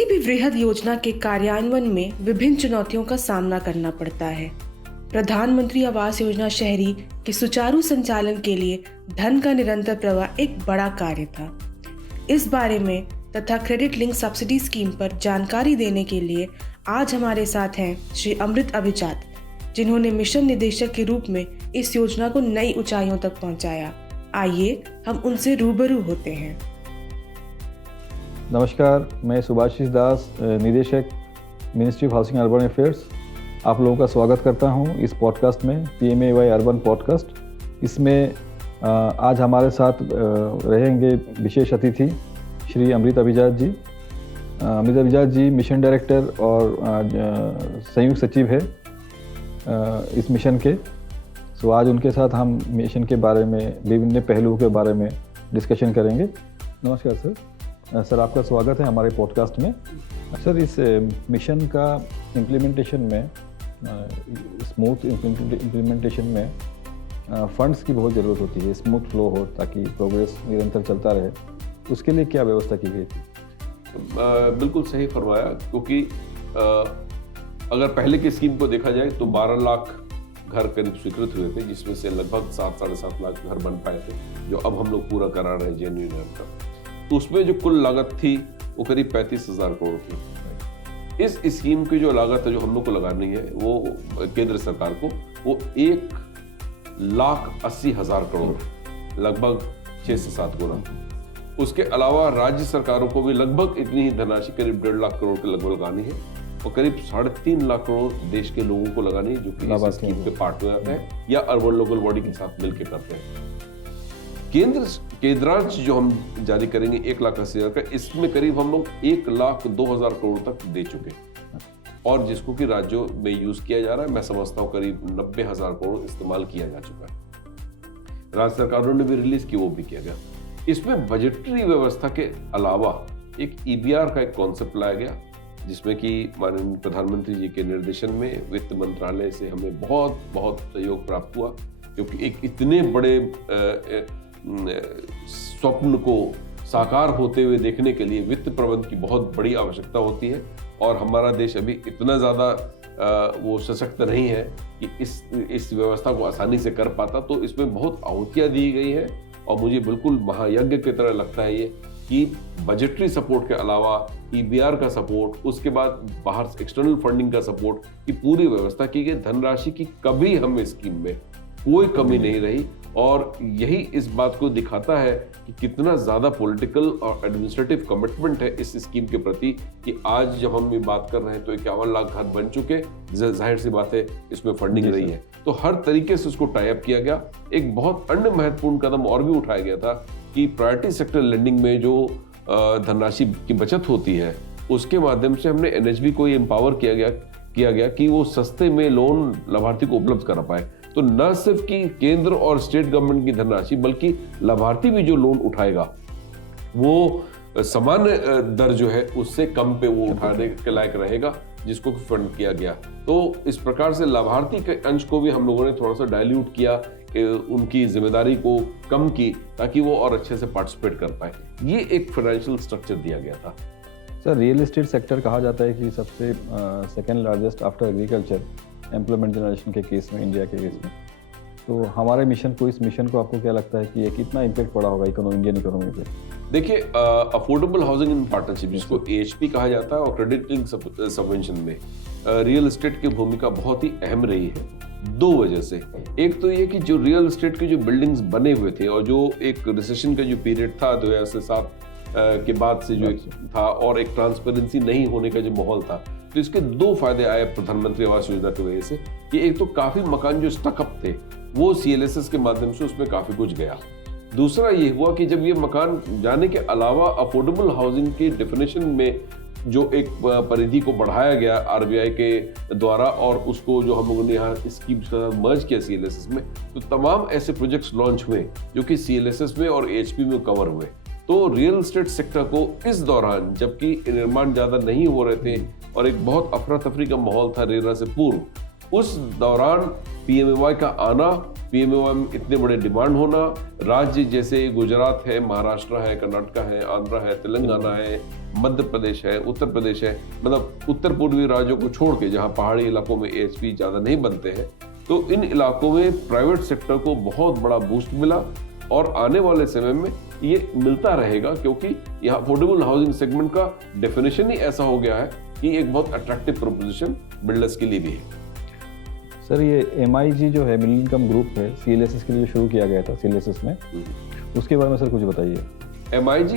किसी भी वृहद योजना के कार्यान्वयन में विभिन्न चुनौतियों का सामना करना पड़ता है। प्रधानमंत्री आवास योजना शहरी के सुचारू संचालन के लिए धन का निरंतर प्रवाह एक बड़ा कार्य था। इस बारे में तथा क्रेडिट लिंक सब्सिडी स्कीम पर जानकारी देने के लिए आज हमारे साथ हैं श्री अमृत अभिजात, जिन्होंने मिशन निदेशक के रूप में इस योजना को नई ऊंचाइयों तक पहुंचाया। आइए हम उनसे रूबरू होते हैं। नमस्कार, मैं सुभाषिष दास, निदेशक ministry of housing urban affairs, आप लोगों का स्वागत करता हूं इस पॉडकास्ट में, PMAY अर्बन पॉडकास्ट। इसमें आज हमारे साथ रहेंगे विशेष अतिथि श्री अमृत अभिजात जी। अमृत अभिजात जी मिशन डायरेक्टर और संयुक्त सचिव है इस मिशन के। सो आज उनके साथ हम मिशन के बारे में, विभिन्न पहलुओं के बारे में डिस्कशन करेंगे। नमस्कार सर। सर, आपका स्वागत है हमारे पॉडकास्ट में। सर, इस मिशन का इम्प्लीमेंटेशन में, स्मूथ इम्प्लीमेंटेशन में फंड्स की बहुत ज़रूरत होती है, स्मूथ फ्लो हो ताकि प्रोग्रेस निरंतर चलता रहे। उसके लिए क्या व्यवस्था की गई थी? बिल्कुल सही फरमाया, क्योंकि अगर पहले की स्कीम को देखा जाए तो 12 लाख घर करीब स्वीकृत हुए थे, जिसमें से लगभग 7-7.5 लाख घर बन पाए थे, जो अब हम लोग पूरा करा रहे हैं जनवरी तक। तो उसमें जो कुल लागत थी वो करीब 35,000 करोड़ थी। इस स्कीम की जो लागत है जो हम लोग को लगानी है वो केंद्र सरकार को, वो 1,80,000 करोड़, लगभग 6 से 7 गुना। उसके अलावा राज्य सरकारों को भी लगभग इतनी ही धनराशि, करीब 1.5 लाख करोड़ के लगभग लगानी है, और करीब 3.5 लाख करोड़ देश के लोगों को लगानी है जो कि इस स्कीम के पार्ट में आते हैं या अर्बन लोकल बॉडी के साथ मिलकर करते हैं। केंद्रांश जो हम जारी करेंगे 1,80,000 का, इसमें करीब हम लोग 1,02,000 करोड़ तक दे चुके, और जिसको कि राज्यों में यूज किया जा रहा है, मैं समझता हूँ करीब 90,000 करोड़ इस्तेमाल किया जा चुका है। राज्य सरकारों ने भी रिलीज की, वो भी किया गया। इसमें बजटरी व्यवस्था के अलावा एक EBR का एक कॉन्सेप्ट लाया गया, जिसमें कि माननीय प्रधानमंत्री जी के निर्देशन में वित्त मंत्रालय से हमें बहुत बहुत सहयोग प्राप्त हुआ, क्योंकि एक इतने बड़े स्वप्न को साकार होते हुए देखने के लिए वित्त प्रबंध की बहुत बड़ी आवश्यकता होती है, और हमारा देश अभी इतना ज़्यादा वो सशक्त नहीं है कि इस व्यवस्था को आसानी से कर पाता। तो इसमें बहुत आहुतियाँ दी गई है, और मुझे बिल्कुल महायज्ञ की तरह लगता है ये कि बजटरी सपोर्ट के अलावा EBR का सपोर्ट, उसके बाद बाहर एक्सटर्नल फंडिंग का सपोर्ट की पूरी व्यवस्था की गई। धनराशि की कभी हम स्कीम में कोई कमी नहीं रही, और यही इस बात को दिखाता है कि कितना ज़्यादा पॉलिटिकल और एडमिनिस्ट्रेटिव कमिटमेंट है इस स्कीम के प्रति, कि आज जब हम ये बात कर रहे हैं तो 51 लाख घर बन चुके, जाहिर सी बात है इसमें फंडिंग रही है, तो हर तरीके से उसको टाई अप किया गया। एक बहुत अन्य महत्वपूर्ण कदम और भी उठाया गया था कि प्रायोरिटी सेक्टर लेंडिंग में जो धनराशि की बचत होती है, उसके माध्यम से हमने NHB को एम्पावर किया गया कि वो सस्ते में लोन लाभार्थी को उपलब्ध करा पाए। तो न सिर्फ कि केंद्र और स्टेट गवर्नमेंट की धनराशि, बल्कि लाभार्थी भी जो लोन उठाएगा वो सामान्य दर जो है उससे कम पे वो उठाने के लायक रहेगा, जिसको फंड किया गया। तो इस प्रकार से लाभार्थी के अंश को भी हम लोगों ने थोड़ा सा डाइल्यूट किया, उनकी जिम्मेदारी को कम की, ताकि वो और अच्छे से पार्टिसिपेट कर पाए। ये एक फाइनेंशियल स्ट्रक्चर दिया गया था। सर, रियल एस्टेट सेक्टर कहा जाता है कि सबसे second largest after agriculture employment generation के केस में, इंडिया के केस में। तो हमारे मिशन को, इस मिशन को आपको क्या लगता है कि ये कितना इम्पैक्ट पड़ा होगा इंडियन इकोनॉमी पे? देखिए, अफोर्डेबल हाउसिंग इन पार्टनरशिप, जिसको AHP कहा जाता है, और क्रेडिट लिंक सबवेंशन में रियल एस्टेट की भूमिका बहुत ही अहम रही है 2 वजह से। एक तो ये कि जो रियल एस्टेट के जो बिल्डिंग्स बने हुए थे, और जो एक रिसेशन का जो पीरियड था 2007 के बाद से जो था, और एक ट्रांसपेरेंसी नहीं होने का जो माहौल था, तो इसके 2 फायदे आए प्रधानमंत्री आवास योजना की वजह से। कि एक तो काफी मकान जो स्टकअप थे वो CLSS के माध्यम से उसमें काफी कुछ गया। दूसरा ये हुआ कि जब ये मकान जाने के अलावा अफोर्डेबल हाउसिंग की डेफिनेशन में जो एक परिधि को बढ़ाया गया RBI के द्वारा, और उसको जो हम लोगों ने यहाँ स्कीम मर्ज किया CLSS में, तो तमाम ऐसे प्रोजेक्ट्स लॉन्च हुए जो कि CLSS में और AHP में कवर हुए। तो रियल एस्टेट सेक्टर को इस दौरान, जबकि निर्माण ज्यादा नहीं हो रहे थे और एक बहुत अफरा तफरी का माहौल था रेरा से पूर्व, उस दौरान PMAY का आना पीएमओवाई में इतने बड़े डिमांड होना, राज्य जैसे गुजरात है, महाराष्ट्र है, कर्नाटक है, आंध्र है, तेलंगाना है, मध्य प्रदेश है, उत्तर प्रदेश है, मतलब उत्तर पूर्वी राज्यों को छोड़ के जहां पहाड़ी इलाकों में एएचपी ज्यादा नहीं बनते हैं, तो इन इलाकों में प्राइवेट सेक्टर को बहुत बड़ा बूस्ट मिला और आने वाले समय में ये मिलता रहेगा, क्योंकि यहाँ अफोर्डेबल हाउसिंग सेगमेंट का डेफिनेशन ही ऐसा हो गया है कि एक बहुत अट्रैक्टिव प्रोपोजिशन बिल्डर्स के लिए भी है। सर, ये MIG जो है, मिडिल इनकम ग्रुप है, CLSS के लिए शुरू किया गया था CLSS में, उसके बारे में सर कुछ बताइए। MIG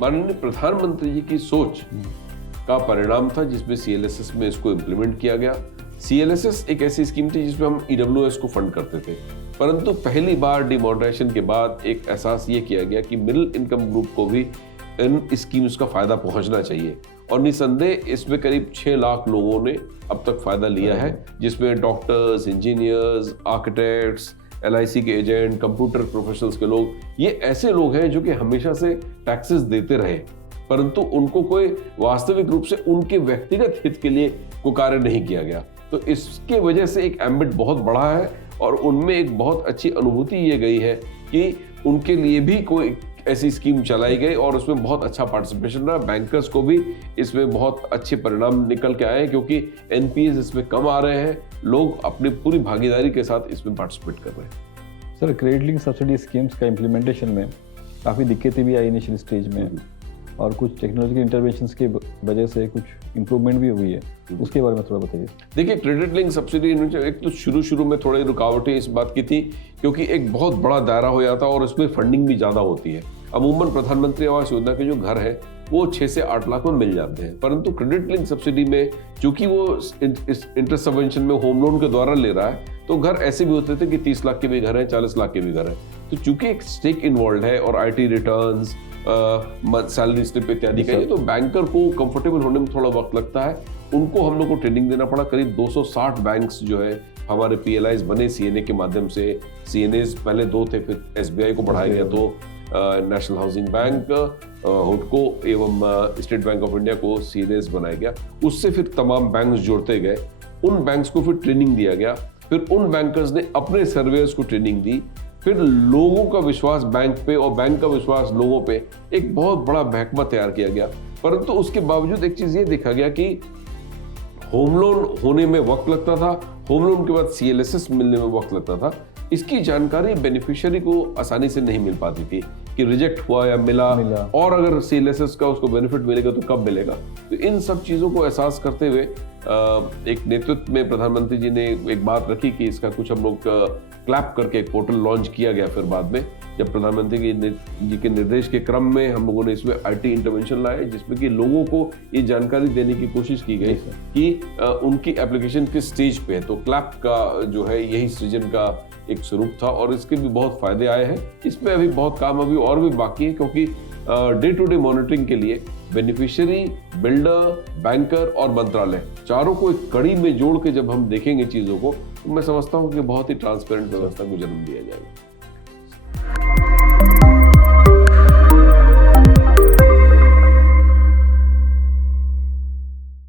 माननीय प्रधानमंत्री जी की सोच का परिणाम था, जिसमें CLSS में इसको इम्प्लीमेंट किया गया। CLSS एक ऐसी स्कीम थी जिसमें हम EWS को फंड करते थे, परंतु पहली बार डिमॉनेटाइजेशन के बाद एक एहसास ये किया गया कि मिडिल इनकम ग्रुप को भी इन स्कीम्स का फायदा पहुंचना चाहिए, और निसंदेह इसमें करीब 6 लाख लोगों ने अब तक फायदा लिया है, जिसमें डॉक्टर्स, इंजीनियर्स, आर्किटेक्ट्स, LIC के एजेंट, कंप्यूटर प्रोफेशनल्स के लोग, ये ऐसे लोग हैं जो कि हमेशा से टैक्सेस देते रहे, परंतु उनको कोई वास्तविक रूप से उनके व्यक्तिगत हित के लिए कोई कार्य नहीं किया गया। तो इसके वजह से एक एम्बिट बहुत बड़ा है और उनमें एक बहुत अच्छी अनुभूति ये गई है कि उनके लिए भी कोई ऐसी स्कीम चलाई गई और उसमें बहुत अच्छा पार्टिसिपेशन रहा। बैंकर्स को भी इसमें बहुत अच्छे परिणाम निकल के आए, क्योंकि NPAs इसमें कम आ रहे हैं, लोग अपनी पूरी भागीदारी के साथ इसमें पार्टिसिपेट कर रहे हैं। Sir, credit link subsidy schemes का इम्प्लीमेंटेशन में काफ़ी दिक्कतें भी आई इनिशियल स्टेज में, और कुछ टेक्नोलॉजिकल इंटरवेंशंस की वजह से कुछ इम्प्रूवमेंट भी हुई है, उसके बारे में थोड़ा बताइए। देखिए, क्रेडिट लिंक सब्सिडी एक तो शुरू में थोड़ी रुकावटें इस बात की थी, क्योंकि एक बहुत बड़ा दायरा हो जाता है और उसमें फंडिंग भी ज़्यादा होती है। अमूमन प्रधानमंत्री आवास योजना के जो घर है वो 6 से 8 लाख में मिल जाते हैं, परंतु क्रेडिट लिंक सब्सिडी में चूंकि वो इंटरेस्ट सबवेंशन में होम लोन के द्वारा ले रहा है, तो घर ऐसे भी होते थे कि 30 लाख के भी घर हैं, 40 लाख के भी घर हैं। तो चूंकि एक स्टेक इन्वॉल्व है और IT रिटर्न्स, सैलरी स्लिप इत्यादि का, तो बैंकर को कंफर्टेबल होने में थोड़ा वक्त लगता है। उनको हम लोग को ट्रेनिंग देना पड़ा। करीब 260 बैंक्स जो है हमारे PLIs बने CNA के माध्यम से। CNAs पहले 2 थे, फिर SBI को बढ़ाया गया, तो नेशनल हाउसिंग बैंक, हुडको एवं स्टेट बैंक ऑफ इंडिया को CNAs बनाया गया। उससे फिर तमाम बैंक्स जोड़ते गए, उन बैंक्स को फिर ट्रेनिंग दिया गया, फिर उन बैंकर्स ने अपने सर्वेयर्स को ट्रेनिंग दी, फिर लोगों का विश्वास बैंक पे और बैंक का विश्वास लोगों पे, एक बहुत बड़ा महकमा तैयार किया गया। परंतु उसके बावजूद एक चीज ये देखा गया कि होम लोन होने में वक्त लगता था, होम लोन के बाद CLSS मिलने में वक्त लगता था। इसकी जानकारी बेनिफिशियरी को आसानी से नहीं मिल पाती थी कि रिजेक्ट हुआ या मिला। और अगर CLSS का उसको बेनिफिट मिलेगा तो कब मिलेगा। तो इन सब चीजों को एहसास करते हुए एक नेतृत्व में प्रधानमंत्री जी ने एक बात रखी कि इसका कुछ हम लोग क्लैप करके एक पोर्टल लॉन्च किया गया। फिर बाद में जब प्रधानमंत्री जी के निर्देश के क्रम में हम लोगों ने इसमें IT इंटरवेंशन लाए, जिसमें कि लोगों को ये जानकारी देने की कोशिश की गई कि उनकी एप्लीकेशन किस स्टेज पे है। तो क्लैप का जो है यही सृजन का एक स्वरूप था और इसके भी बहुत फायदे आए हैं। इसमें अभी बहुत काम अभी और भी बाकी है, क्योंकि डे टू डे मॉनिटरिंग के लिए बेनिफिशियरी, बिल्डर, बैंकर और मंत्रालय चारों को एक कड़ी में जोड़ के जब हम देखेंगे चीजों को, तो मैं समझता हूँ कि बहुत ही ट्रांसपेरेंट व्यवस्था को जन्म दिया जाएगा।